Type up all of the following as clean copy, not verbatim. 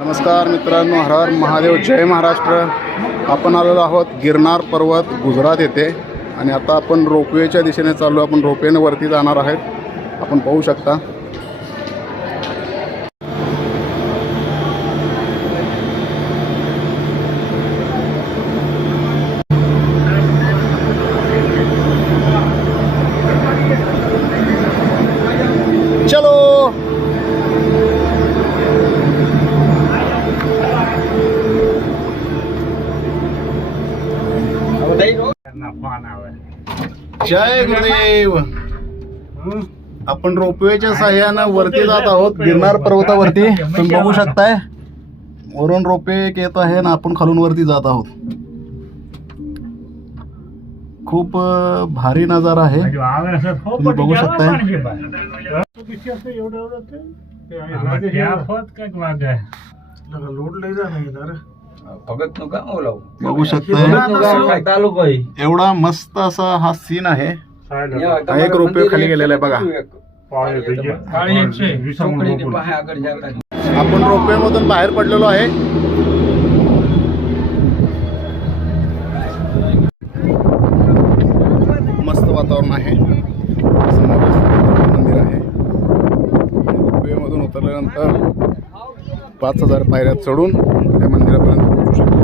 नमस्कार मित्रांनो, हर हर महादेव, जय महाराष्ट्र. आपण आलेलो आहोत गिरनार पर्वत गुजरात येथे आणि आता आपण रोपवेच्या दिशेने चाललो. आपण रोपवेने वरती जाणार आहेत. आपण पाहू शकता. चलो. जय गुरुदेव. आपण रोपवेच्या साह्यानं वरती जात आहोत गिरनार पर्वतावरती. तुम्ही बघू शकताय वरून रोपवे येत आहे आणि आपण खालून वरती जात आहोत. खूप भारी नजारा आहे. तुम्ही बघू शकताय. बघू शकताय एवढा मस्त असा हा सीन आहे. एक रोपवे खाली गेलेला आहे बघा. आपण रोपवे मधून बाहेर पडलेलो आहे. मस्त वातावरण आहे. मंदिर आहे. रोपवे मधून उतरल्यानंतर 5000 पायऱ्या चढून त्या मंदिरापर्यंत पोहोचू शकतो.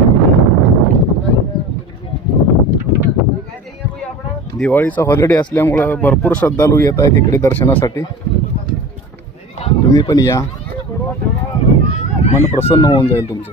दिवाळीचा हॉलिडे असल्यामुळं भरपूर श्रद्धाळू येत आहेत इकडे दर्शनासाठी. तुम्ही पण या, मन प्रसन्न होऊन जाईल तुमचं.